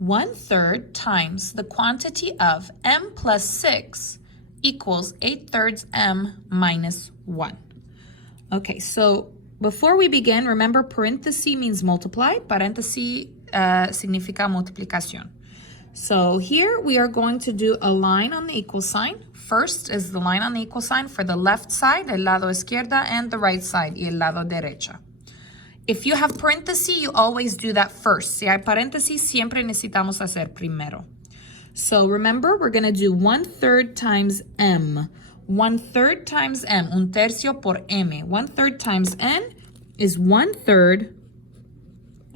1/3 times the quantity of m plus 6 equals 8/3 m minus 1. Okay, so before we begin, remember parenthesis means multiply. Paréntesis significa multiplicación. So here we are going to do a line on the equal sign. First is the line on the equal sign for the left side, el lado izquierda, and the right side, y el lado derecha. If you have parenthesis, you always do that first. Si hay paréntesis, siempre necesitamos hacer primero. So remember, we're going to do 1/3 times m. 1/3 times m, un tercio por m. 1/3 times n is 1/3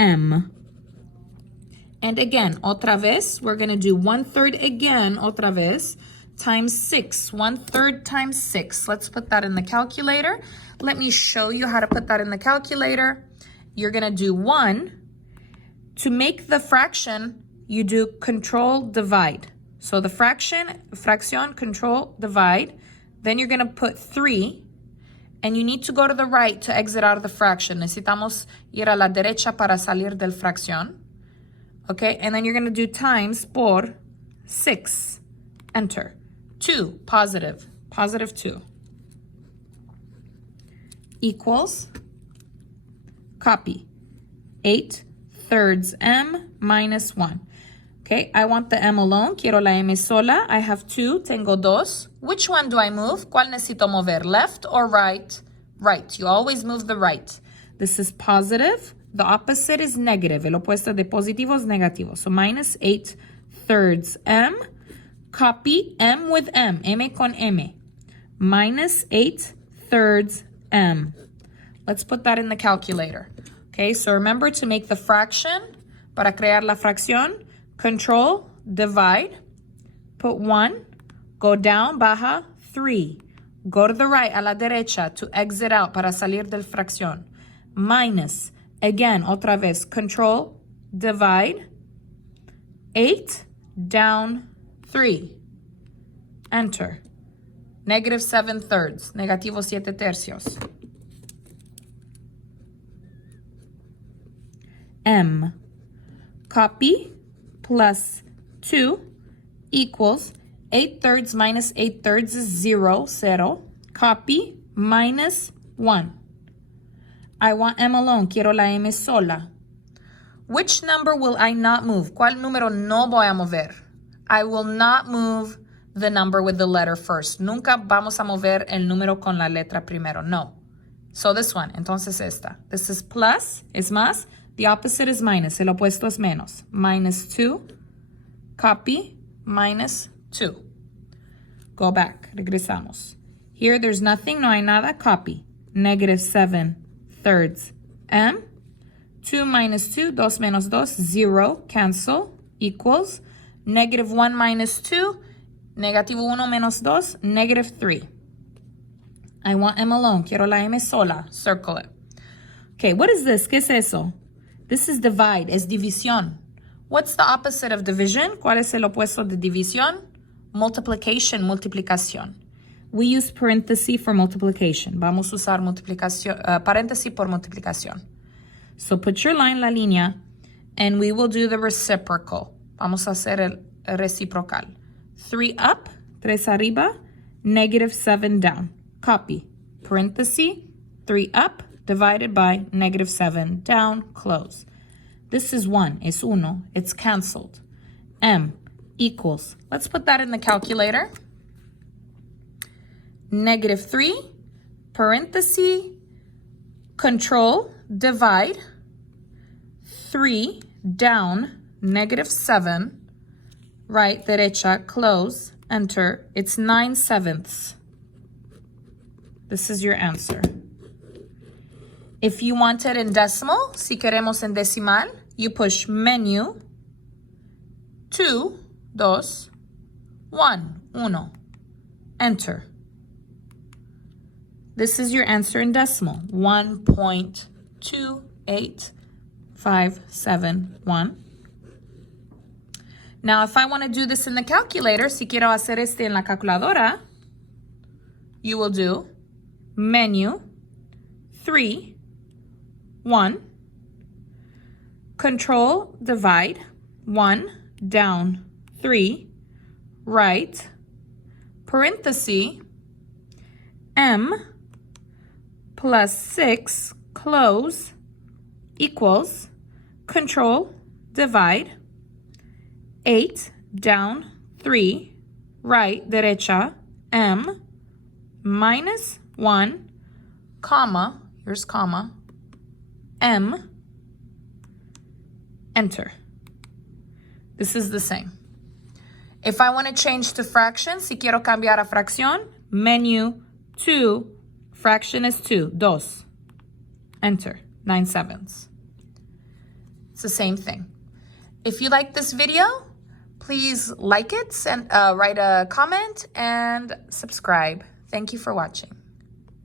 m. And again, otra vez, we're going to do 1/3 again, otra vez, times 6. 1/3 times 6. Let's put that in the calculator. Let me show you how to put that in the calculator. You're going to do 1. To make the fraction, you do control divide. So the fracción, control divide. Then you're going to put 3. And you need to go to the right to exit out of the fraction. Necesitamos ir a la derecha para salir del fracción. Okay, and then you're going to do times por 6. Enter. 2, positive 2. Equals, copy, 8/3 m minus 1. Okay, I want the m alone. Quiero la m sola. I have 2. Tengo 2. Which one do I move? ¿Cuál necesito mover? Left or right? Right. You always move the right. This is positive. The opposite is negative. El opuesto de positivo es negativo. So minus 8/3 m. Copy m with m. M con m. Minus 8/3 m. Let's put that in the calculator. Okay, so remember to make the fraction, para crear la fracción, control, divide, put 1, go down, baja, 3. Go to the right, a la derecha, to exit out, para salir del fracción. Minus, again, otra vez, control, divide, 8, down, 3. Enter. Negative 7/3, negativo 7 tercios. M. Copy plus 2 equals 8/3 minus 8/3 is 0, 0. Copy minus 1. I want m alone. Quiero la m sola. Which number will I not move? ¿Cuál número no voy a mover? I will not move the number with the letter first. Nunca vamos a mover el número con la letra primero. No. So this one. Entonces esta. This is plus, es más. The opposite is minus. El opuesto es menos. Minus 2. Copy. Minus 2. Go back. Regresamos. Here there's nothing. No hay nada. Copy. Negative 7/3 m. 2 minus 2. 2 menos 2. 0. Cancel. Equals. Negative 1 minus 2. Negativo 1 menos 2. Negative 3. I want m alone. Quiero la m sola. Circle it. Okay, what is this? ¿Qué es eso? This is divide, es división. What's the opposite of division? ¿Cuál es el opuesto de división? Multiplication, multiplicación. We use parenthesis for multiplication. Vamos a usar multiplicación, paréntesis por multiplicación. So put your line, la línea, and we will do the reciprocal. Vamos a hacer el reciprocal. 3 up, 3 arriba, negative 7 down. Copy. Parenthesis, 3 up, divided by negative 7 down, close. This is 1, es uno, it's canceled. M equals, let's put that in the calculator. Negative 3, parenthesis, control, divide, 3 down, negative 7, right, derecha, close, enter. It's 9/7. This is your answer. If you want it in decimal, si queremos en decimal, you push menu, 2, 2, 1, 1. Enter. This is your answer in decimal, 1.28571. Now, if I want to do this in the calculator, si quiero hacer este en la calculadora, you will do menu, 3, 1, control, divide, 1, down, 3, right, parenthesis, m+6, close, equals, control, divide, 8, down, 3, right, derecha, m, -1, comma, here's comma, m, enter. This is the same. If I want to change to fraction, si quiero cambiar a fracción, menu 2, fraction is 2, dos. Enter, 9/7. It's the same thing. If you like this video, please like it, and write a comment and subscribe. Thank you for watching.